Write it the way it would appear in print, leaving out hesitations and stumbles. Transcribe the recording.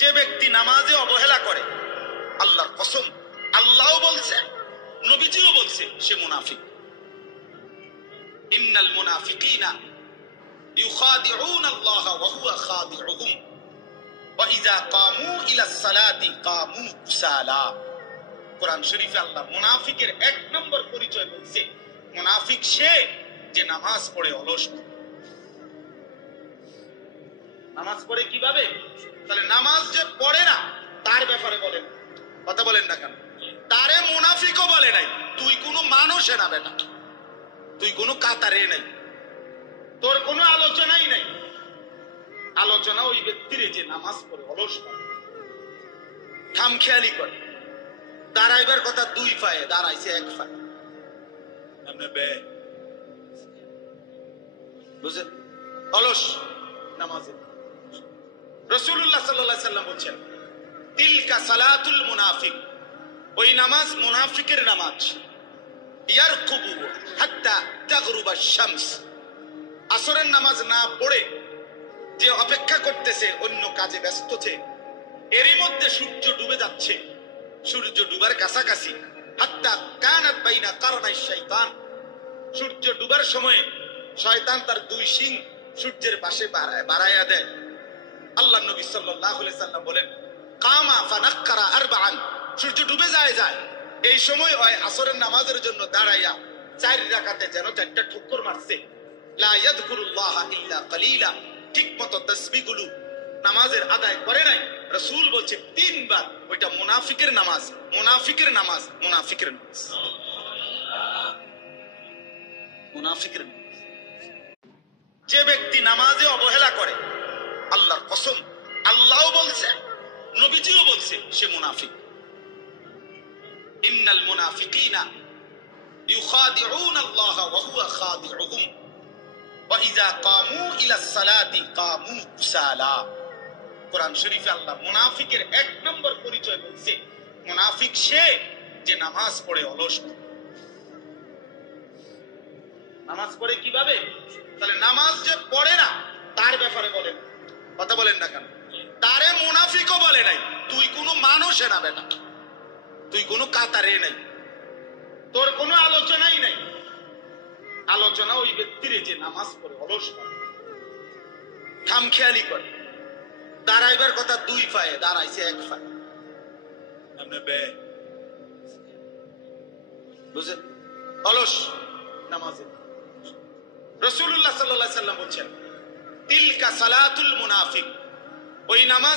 যে ব্যক্তি নামাজে অবহেলা করে, আল্লাহর কসম, আল্লাহও বলছে, নবীজিও বলছে, সে মুনাফিক। ইন্নাল মুনাফিকিনা ইউখাদিউনা আল্লাহ ওয়া হুয়া খাদিউহুম ওয়া ইযা কামু ইলাস সালাতি কামু কুসালা। কোরআন শরীফে আল্লাহ মুনাফিকের এক নম্বর পরিচয় বলছে, মুনাফিক সে যে নামাজ পড়ে অলস। নামাজ পড়ে কিভাবে? তাহলে নামাজ যে পড়ে না তার ব্যাপারে বলেন, কথা বলেন না কেন? তারে মুনাফিকও বলে নাই। তুই কোনো মানুষে না বেটা, তুই কোনো কাতারে নাই, তোর কোনো আলোচনাই নাই। আলোচনা ওই ব্যক্তির যে নামাজ পড়ে অলস করে, খামখেয়ালি করে। দাঁড়াইবার কথা দুই পায়ে, দাঁড়াইছে এক পায়ে। বুঝলেন? অলস নামাজে। রাসূলুল্লাহ সাল্লাল্লাহু আলাইহি সাল্লাম বলেন, তিলকা সালাতুল মুনাফিক, ওই নামাজ মুনাফিকের নামাজ। ইয়ারকুবু হাত্তা তাগরুবা শামস, আসরের নামাজ না পড়ে যে অপেক্ষা করতেছে, অন্য কাজে ব্যস্ত আছে, এরই মধ্যে সূর্য ডুবে যাচ্ছে। সূর্য ডুবার কাছাকাছি, হাত্তা কানাত বাইনা কারনাই শাইতান, সূর্য ডুবার সময় শয়তান তার দুই শিং সূর্যের পাশে বাড়াইয়া দেয়। আল্লাহ নবী সাল্লাল্লাহু আলাইহি সাল্লাম বলেন, কামা ফানাক্কারা আরবাআন, সূর্য ডুবে যায়। এই সময় ওই আসরের নামাজের জন্য দাঁড়াইয়া 4 রাকাতে যেন 4টা ঠুক্কর মারছে। লা ইয়াযকুরুল্লাহ ইল্লা কালিলা, ঠিকমতো তাসবিহগুলো নামাজের আদায় করে নাই। রাসূল বলছে 3 বার, ওইটা মুনাফিকের নামাজ, মুনাফিকের নামাজ, মুনাফিকের নামাজ, মুনাফিকের নামাজ। যে ব্যক্তি নামাজে অবহেলা করে, আল্লাহর কসম, আল্লাহও বলছে, নবীজিও বলছে, সে মুনাফিক। ইন্নাল মুনাফিকিনা ইউখাদিউনা আল্লাহ ওয়া হুয়া খাদিউহুম ওয়া ইযা কামু ইলাস সালাতি কামু কুসালা। কোরআন শরীফে আল্লাহ মুনাফিকের এক নম্বর পরিচয় বলছে, মুনাফিক সে যে নামাজ পড়ে অলস। নামাজ পড়ে কিভাবে? তাহলে নামাজ যে পড়ে না তার ব্যাপারে বলেন, কথা বলেন না কেন? তারে মুনাফিকও বলে নাই। তুই কোনো মানুষে না বেটা, তুই কোনো কাতারে নাই, তোর কোনো আলোচনাই নাই। আলোচনা ওই ব্যক্তির যে নামাজ পড়ে অলস করে, খামখেয়ালি করে। দাঁড়াইবার কথা দুই পায়ে, দাঁড়াইছে এক পায়ে। বুঝলেন? অলস নামাজে। রাসূলুল্লাহ সাল্লাল্লাহু আলাইহি সাল্লাম বলেন, তিলকা সালাতুল মুনাফিক, ওই নামাজ